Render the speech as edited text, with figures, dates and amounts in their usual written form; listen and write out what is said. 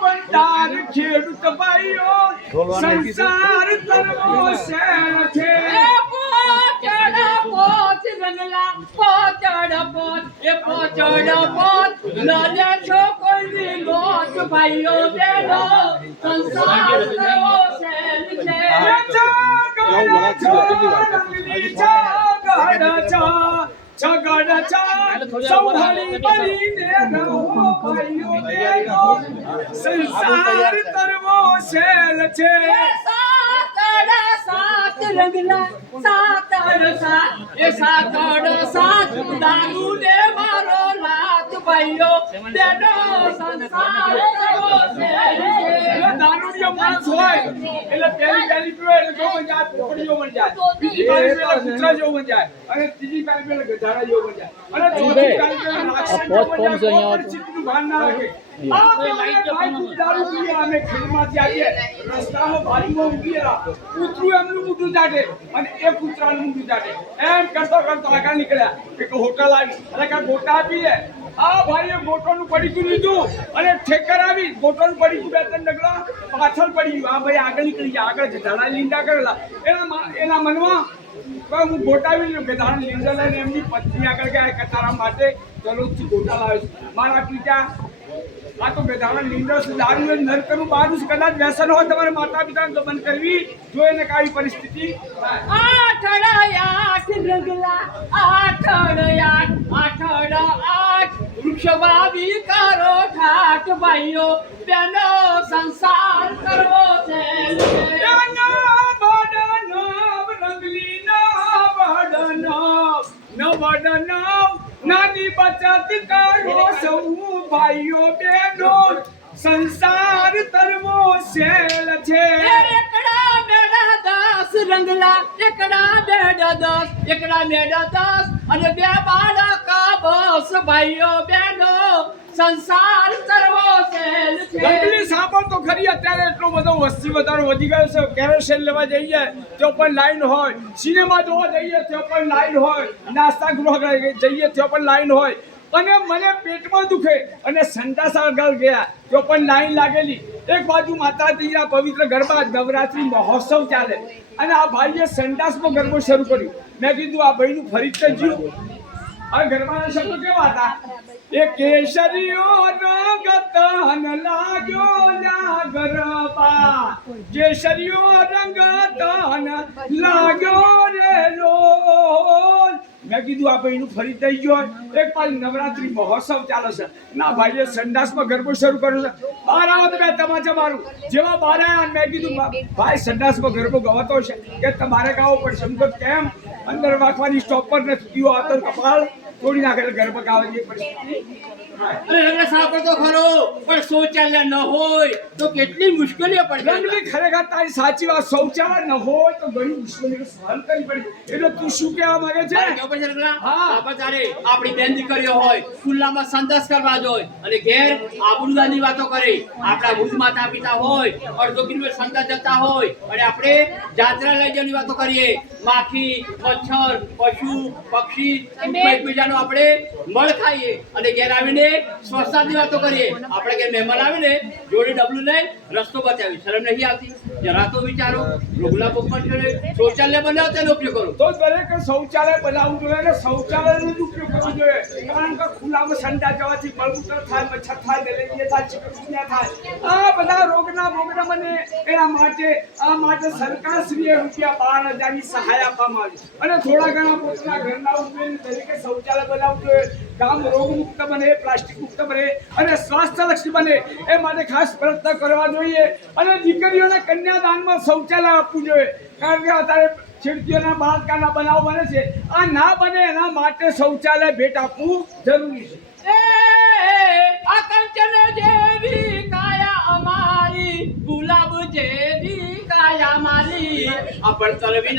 બંધાર ખેડૂત ભાઈઓ સંસાર તરવો શેર છે પોચડ પોચ રંગલા પોચડ પોચ એ પોચડ પોચ લલે છોકરી લોટ ભાઈઓ બેનો સંસાર તરવો શેર છે સંસાર તરવો શેલ છે સાત રંગલા સાતડ સાત એ સાતડ સાત દારૂ ને મારો લાત ભાઈઓ બેનો સંસાર તરવો શેર છે દારૂડિયો માણસ હોય એટલે પહેલી પીવે એટલે જો બન જાય પોપડીઓ બન જાય બીજી પાલી પેલા કૂતરા જેવો બન જાય અને ત્રીજી પાલી પેલા ગધાડા જેવો બન જાય અને ચોથી પાલી પેલા રાક્ષસ જેવો બન જાય પરિસ્થિતિનું ભાન ના રાખે ભાઈ દારૂ પીએ અમે ખેડમાંથી આવીએ રસ્તામાં બારીમાં ઊભી રહ્યા કૂતરું એમનું મોઢું ચાટે અને એ કૂતરાનું મોઢું ચાટે એમ કરતો આગળ નીકળ્યા કે હોટલ આવી અને કાંઈ ગોટા આપીએ આ ભાઈએ ગોટોનું પડીકું લીધું અને ઠેકર આવી ગોટોનું પડીકું બે ત્રણ ડગલા પાછળ પડી ગયું આ ભાઈ આગળ નીકળી ગયા આગળ ગધાડા લીંડા કરેલા એના મનમાં હું ગોટાવી લઉં ગધાડા લીંડા લઈને એમની પત્ની આગળ ગયા કે તારા માટે ચલો તું ગોટા લાવે મારા પિતા આ તો ગધાડા લીંડા દારૂ નરકનું બારું કદાચ વ્યસન હોય તમારે માતા પિતાને તો બંધ કરવી જો એને કાવી પરિસ્થિતિ આઠડ આઠ રંગલા આઠડ આઠ વૃક્ષ વાવી કરો ઠાઠ ભાઈઓ બેનો સંસાર કરવો છે નાની બચત કરો સૌ ભાઈઓ બેનો સંસાર તરવો શેલ છે એકડા મેડા 10 રંગલા એકડા મેડા 10 અને બે બાળકા બસ ભાઈઓ બેનો સંસાર તરવો શેલ છે રંગલી સાંભળ તો ખરી અત્યારે એટલો બધો વસ્તી વધારો વધી ગયો છે કેરોસીન લેવા જઈએ તો પણ લાઈન હોય સિનેમા જોવા જઈએ તો પણ લાઈન હોય નાસ્તા ગૃહ જઈએ તો પણ લાઈન હોય અને મને પેટમાં દુખે અને સંડાસ આગળ ગયા તો પણ લાઈન લાગેલી એક બાજુ માતાજીના પવિત્ર ગરબા નવરાત્રી મહોત્સવ ચાલે અને આ ભાઈએ સંડાસમાં ગરબો શરૂ કર્યો મેં કીધું આ ભાઈનું ફરી જ જ્યું આ ગરબાના શબ્દો કેવા હતા એ કેસરીઓ રંગ તન લાગ્યો લા ગરબા કેસરીઓ રંગ તન લાગ્યો રે લોલ મેં કીધું આ ભાઈનું ફરી થઈ ગયો એક પાછી નવરાત્રી મહોત્સવ ચાલે છે ના ભાઈએ સંડાસમાં ગરબો શરૂ કર્યો છે બહાર આવો તો મેં તમાચા મારું જેવા બહાર આવ્યા મેં કીધું ભાઈ સંડાસમાં ગરબો ગવાતો છે કે તમારે ગાવો પડશે એમ તો કેમ અંદર વાંખવાની સ્ટોપ પર નથી ગયો આતર કપાળ તોડી નાખે એટલે ગરબો ગાવાની પરિસ્થિતિ અરે સાંભળ તો ખરો પણ શૌચાલય ન હોય તો કેટલી મુશ્કેલીઓ પડે રંગલી ખરેખર તારી સાચી વાત શૌચાલય ન હોય તો ઘણી મુશ્કેલીઓ સહન કરવી પડે એટલે તું શું કહેવા માંગે છે આપણી બેન દીકરીઓ હોય ખુલ્લામાં સંદાસ કરવા જોઈએ અને ઘેર આબરૂદાની વાતો કરે આપણા વૃદ્ધ માતા પિતા હોય અડધો કિલોમીટર સંદાસ જતા હોય અને આપણે જાત્રા લઈ જવાની વાતો કરીએ માખી મચ્છર પશુ પક્ષી એકબીજાનો આપણે મળ ખાઈએ અને ઘેર આવીને સ્વચ્છતાની વાતો કરીએ આપણે કે મહેમાન આવીને જોડે ડબલું લઈ રસ્તો બચાવી શરમ નહીં આવતી જરા તો વિચારો રોગલા પોપટ કરે શૌચાલય બનાવો તેનો ઉપયોગ કરો તો દરેક શૌચાલય બનાવવું જોઈએ અને શૌચાલયનો જ ઉપયોગ કરવો જોઈએ કારણ કે ખુલ્લામાં સંડાસ જવાથી મળમૂત્ર થાય મચ્છર થાય મેલેરિયા થાય ચિકનગુનિયા થાય આ બધા રોગના બને એના માટે સરકારશ્રીએ ₹12,000ની સહાય આપવામાં આવી અને થોડા ઘણા પોતાના ઘરના ઉમેરી તરીકે શૌચાલય બનાવવું જોઈએ ગામ રોગમુક્ત બને પ્લાસ્ટિક મુક્ત બને અને સ્વાસ્થ્યલક્ષી બને એ માટે ખાસ પ્રયત્ન કરવા જોઈએ અને દીકરીઓને કન્યાદાનમાં શૌચાલય આપવું જોઈએ કારણ કે અત્યારે છેડતીઓના બાળકાના બનાવ બને છે આ ના બને એના માટે શૌચાલય ભેટ આપવું જરૂરી છે આ કંચન જેવી કાયા અમારી ગુલાબ જેવી કાયા મારી આ પડતર વિના